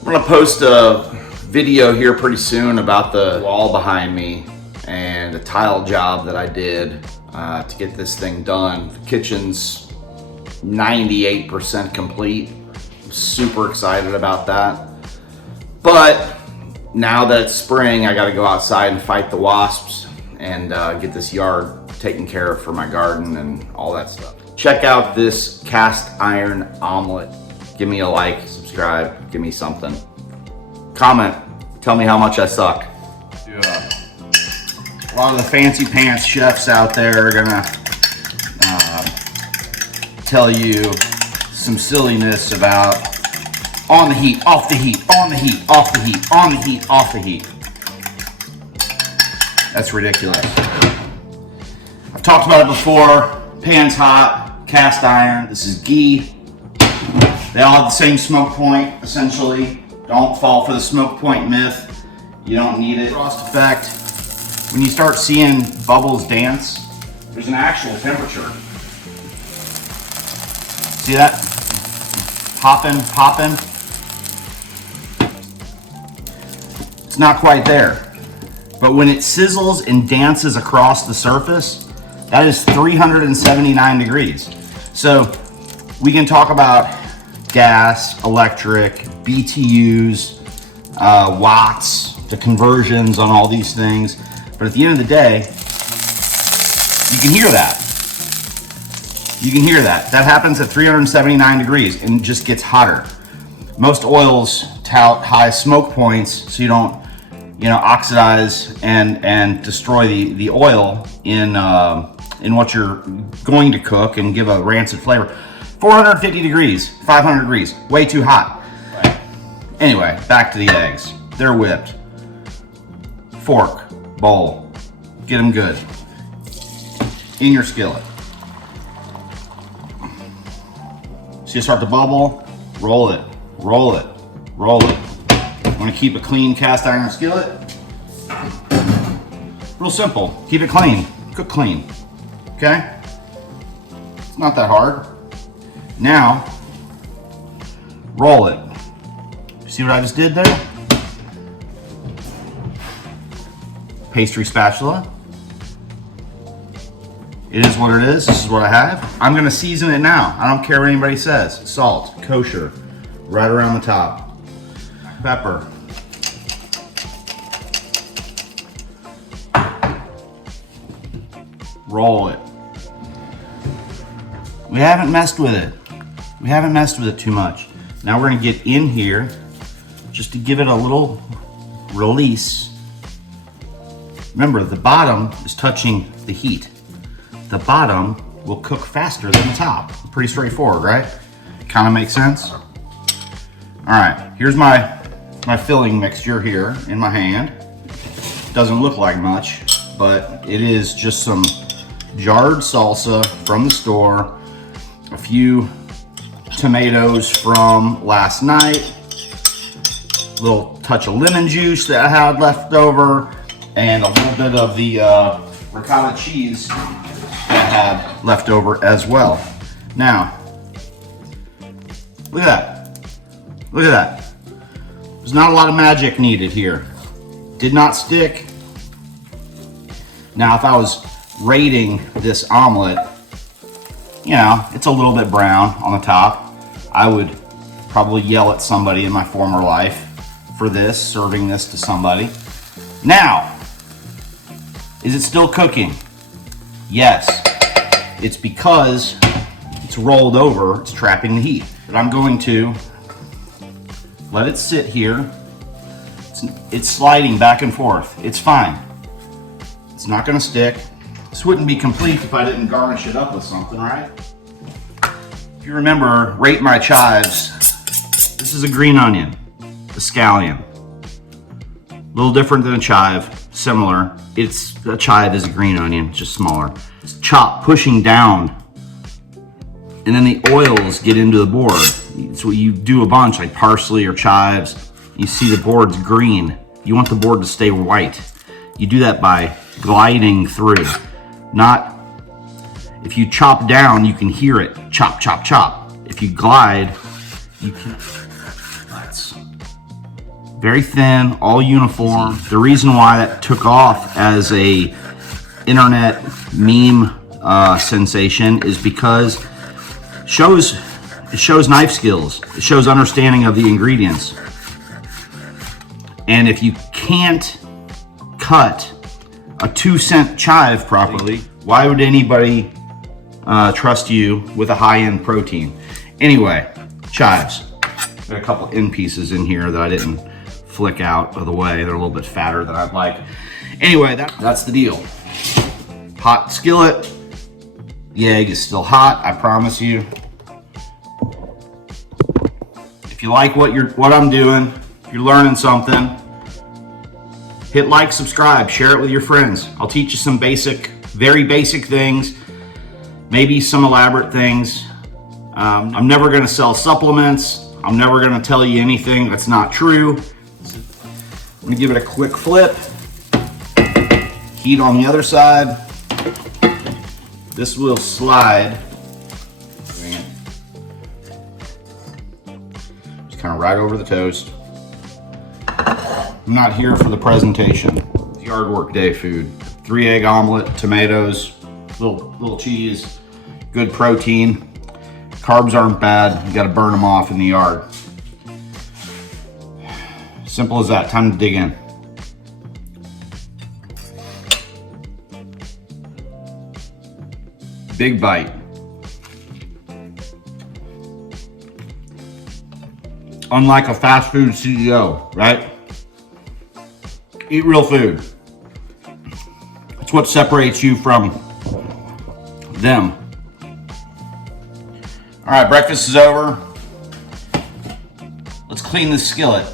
I'm gonna post a video here pretty soon about the wall behind me and the tile job that I did to get this thing done. The kitchen's 98% complete. I'm super excited about that. But now that it's spring, I gotta go outside and fight the wasps and get this yard taken care of for my garden and all that stuff. Check out this cast iron omelet. Give me a like, subscribe, give me something. Comment, tell me how much I suck. Yeah. A lot of the fancy pants chefs out there are gonna tell you some silliness about on the heat, off the heat, on the heat, off the heat, on the heat, off the heat. That's ridiculous. I've talked about it before. Pan's hot, cast iron. This is ghee. They all have the same smoke point, essentially. Don't fall for the smoke point myth. You don't need it. Frost effect. When you start seeing bubbles dance, there's an actual temperature. See that? Popping, popping. It's not quite there. But when it sizzles and dances across the surface, that is 379 degrees. So we can talk about gas, electric, BTUs, watts, the conversions on all these things. But at the end of the day, you can hear that. You can hear that. That happens at 379 degrees and it just gets hotter. Most oils tout high smoke points so you don't, oxidize and destroy the oil in what you're going to cook and give a rancid flavor. 450 degrees, 500 degrees, way too hot. Right. Anyway, back to the eggs. They're whipped. Fork, bowl, get them good. In your skillet. So you start to bubble, roll it, roll it, roll it. You want to keep a clean cast iron skillet? Real simple, keep it clean, cook clean, okay? It's not that hard. Now, roll it. See what I just did there? Pastry spatula. It is what it is, this is what I have. I'm gonna season it now. I don't care what anybody says. Salt, kosher, right around the top. Pepper. Roll it. We haven't messed with it. We haven't messed with it too much. Now we're gonna get in here just to give it a little release. Remember, the bottom is touching the heat. The bottom will cook faster than the top. Pretty straightforward, right? Kind of makes sense? All right, here's my filling mixture here in my hand. Doesn't look like much, but it is just some jarred salsa from the store, a few tomatoes from last night, a little touch of lemon juice that I had left over, and a little bit of the ricotta cheese that I had left over as well. Now, look at that. Look at that. There's not a lot of magic needed here. Did not stick. Now, if I was rating this omelet, it's a little bit brown on the top. I would probably yell at somebody in my former life for this, serving this to somebody. Now, is it still cooking? Yes. It's because it's rolled over, it's trapping the heat. But I'm going to let it sit here. It's sliding back and forth. It's fine. It's not gonna stick. This wouldn't be complete if I didn't garnish it up with something, right? If you remember, rate my chives. This is a green onion, a scallion. A little different than a chive, similar. A chive is a green onion, just smaller. It's chopped, pushing down, and then the oils get into the board. So you do a bunch, like parsley or chives. You see the board's green. You want the board to stay white. You do that by gliding through. Not, if you chop down, you can hear it. Chop, chop, chop. If you glide, you can, very thin, all uniform. The reason why that took off as a internet meme sensation is because it shows knife skills. It shows understanding of the ingredients. And if you can't cut a 2-cent chive properly, why would anybody trust you with a high-end protein? Anyway, chives. Got a couple end pieces in here that I didn't flick out of the way. They're a little bit fatter than I'd like. Anyway, that's the deal. Hot skillet. The egg is still hot, I promise you. If you like what I'm doing, if you're learning something, hit like, subscribe, share it with your friends. I'll teach you some very basic things, maybe some elaborate things. I'm never gonna sell supplements. I'm never gonna tell you anything that's not true. I'm gonna give it a quick flip. Heat on the other side. This will slide. Just kind of right over the toast. I'm not here for the presentation. It's yard work day food. 3-egg omelet, tomatoes, little cheese, good protein. Carbs aren't bad. You gotta burn them off in the yard. Simple as that. Time to dig in. Big bite. Unlike a fast food CEO, right? Eat real food. It's what separates you from them. All right, breakfast is over. Let's clean this skillet.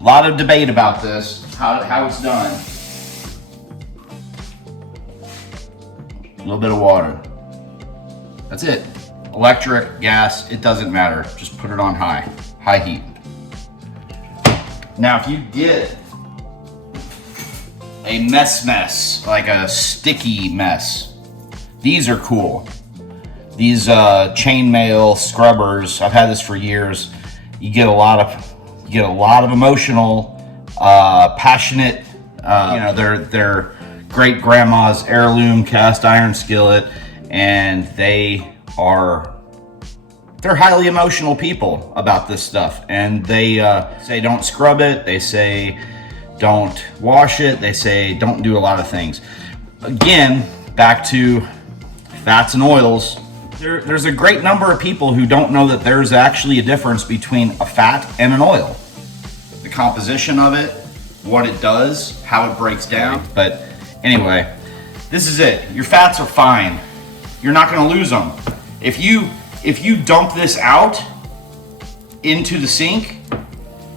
A lot of debate about this, how it's done. A little bit of water. That's it. Electric, gas, it doesn't matter. Just put it on high heat. Now, if you get a mess, like a sticky mess, these are cool. These chainmail scrubbers, I've had this for years. You get a lot of emotional, passionate, they're great grandma's heirloom cast iron skillet, and they're highly emotional people about this stuff. And they say don't scrub it, they say don't wash it, they say don't do a lot of things. Again, back to fats and oils. There's a great number of people who don't know that there's actually a difference between a fat and an oil. The composition of it, what it does, how it breaks down. But anyway, this is it. Your fats are fine. You're not gonna lose them. If you dump this out into the sink,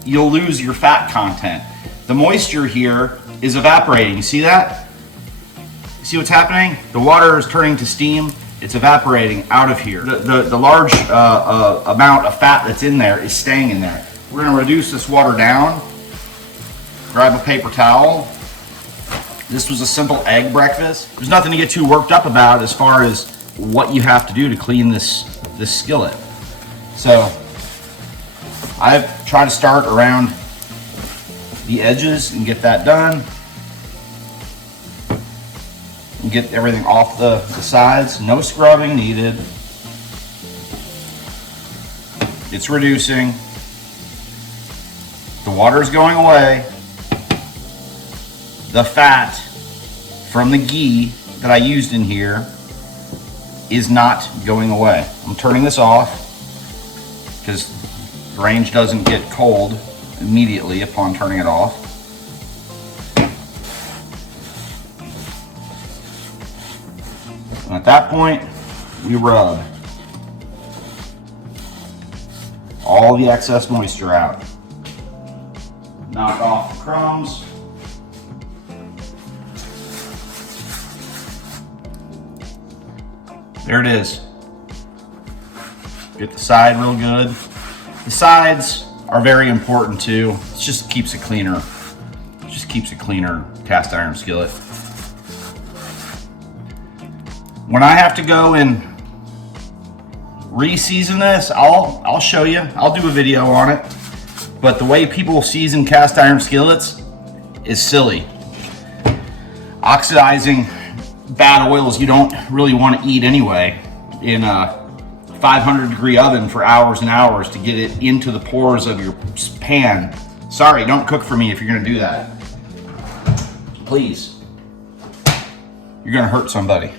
you'll lose your fat content. The moisture here is evaporating. You see that? You see what's happening? The water is turning to steam. It's evaporating out of here. The large amount of fat that's in there is staying in there. We're gonna reduce this water down. Grab a paper towel. This was a simple egg breakfast. There's nothing to get too worked up about as far as what you have to do to clean this skillet. So I've tried to start around the edges and get that done. And get everything off the sides. No scrubbing needed. It's reducing. The water is going away. The fat from the ghee that I used in here is not going away. I'm turning this off because the range doesn't get cold immediately upon turning it off. And at that point, we rub all the excess moisture out. Knock off the crumbs. There it is. Get the side real good. The sides are very important too. It just keeps it cleaner. It just keeps a cleaner cast iron skillet. When I have to go and re-season this, I'll show you. I'll do a video on it. But the way people season cast iron skillets is silly. Oxidizing bad oils you don't really want to eat anyway in a 500-degree oven for hours and hours to get it into the pores of your pan. Sorry, don't cook for me if you're gonna do that. Please. You're gonna hurt somebody.